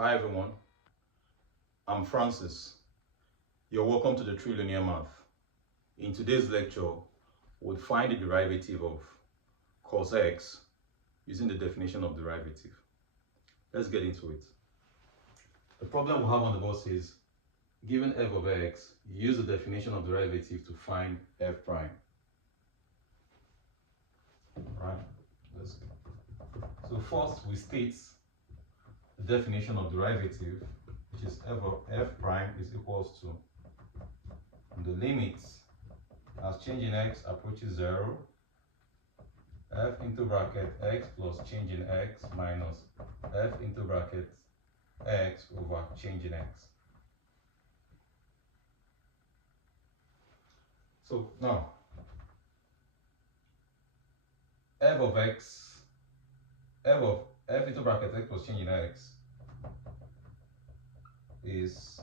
Hi everyone, I'm Francis. You're welcome to the Trilinear Math. In today's lecture, we'll find the derivative of Cosx using the definition of derivative. Let's get into it. The problem we have on the board says, given f of x, use the definition of derivative to find f prime. Right? So first we state the definition of derivative, which is f of f prime is equals to the limits as change in x approaches 0, f into bracket x plus change in x minus f into bracket x over change in x. So now f of x, f into bracket x plus change in x is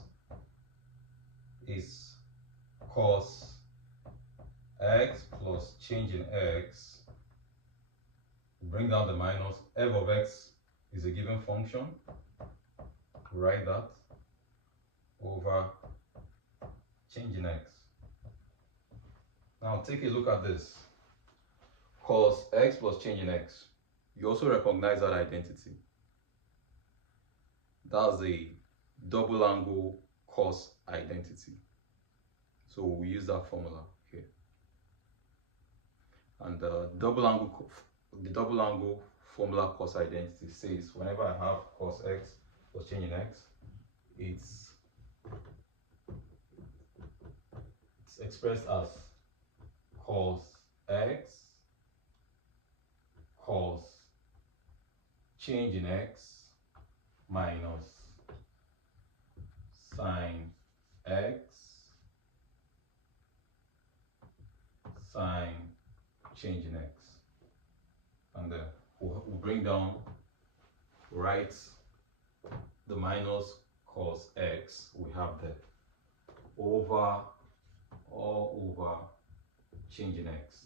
cos x plus change in x. Bring down the minus. F of x is a given function. Write that over change in x. Now take a look at this. Cos x plus change in x. You also recognize that identity. That's the double angle cos identity. So we use that formula here. And the double angle formula cos identity says whenever I have cos x plus change in x, it's expressed as cos x cos change in x minus sine x sine change in x. And then we'll bring down, write the minus cos x we have there over all over change in x.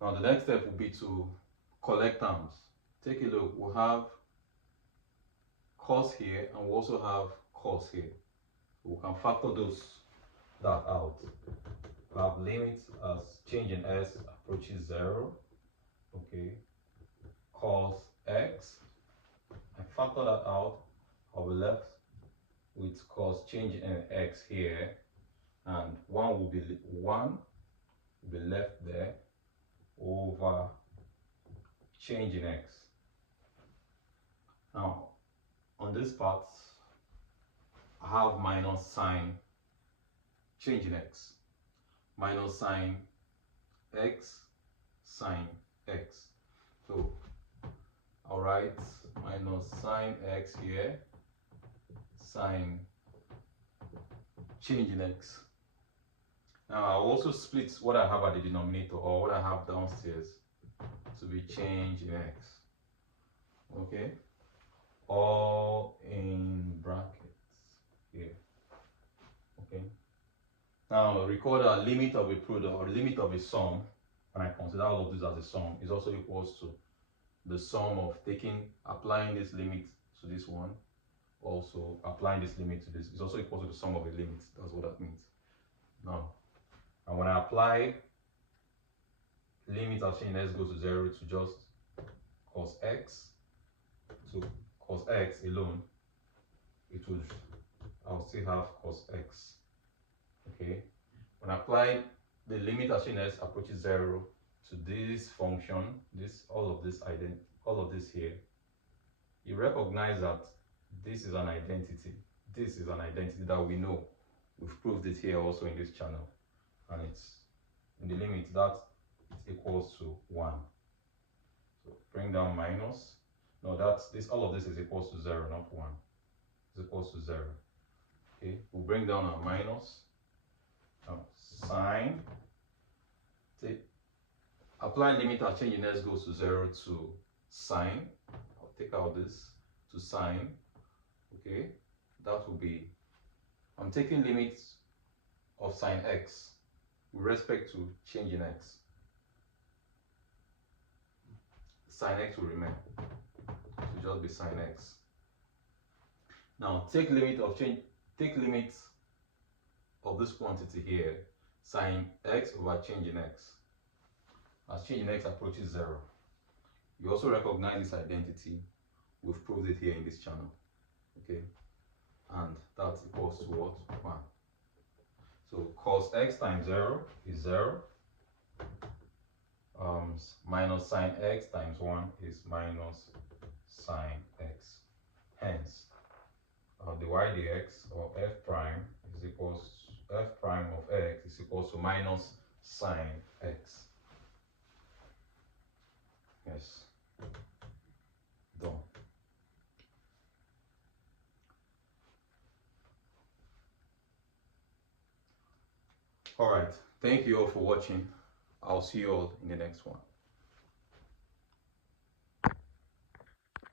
Now the next step will be to collect terms. Take a look, we'll have cos here and we also have cos here. We can factor that out. We have limits as change in s approaches 0. Okay, cos x. I factor that out. I'll be left with cos change in x here, and 1 will be left there over change in x. Now on this part, I have minus sine change in x, minus sine x sine x. So I'll write minus sine x here, sine change in x. Now I'll also split what I have at the denominator or what I have downstairs to be change in x. Okay, all in brackets here. Okay. Now record a limit of a product or limit of a sum, and I consider all of this as a sum, is also equals to the sum of applying this limit to this one, also applying this limit to this is also equal to the sum of the limits. That's what that means. Now, and when I apply limit as change in x goes to 0 to just cos x, so cos x alone, I'll still have cos x. Okay, when I apply the limit as change in x approaches 0 to this function, all of this here, you recognize that this is an identity. This is an identity that we know. We've proved it here also in this channel, and it's in the limit that it equals to 1. So bring down minus. No, all of this is equals to 0, not 1. It's equals to 0. Okay, we'll bring down our minus. Now sine. Apply limit as change in x goes to 0 to sine. I'll take out this to sine. Okay, that will be, I'm taking limits of sine x with respect to change in x. sine x will remain. It will just be sine x. Now take limit of this quantity here, sine x over change in x. As change in x approaches 0. You also recognize this identity. We've proved it here in this channel. Okay, and that equals to what? 1. So cos x times 0 is 0. Minus sine x times 1 is minus sine x. Hence, dydx or f prime is equals f prime of x is equals to minus sine x. Yes, done. All right, thank you all for watching. I'll see you all in the next one.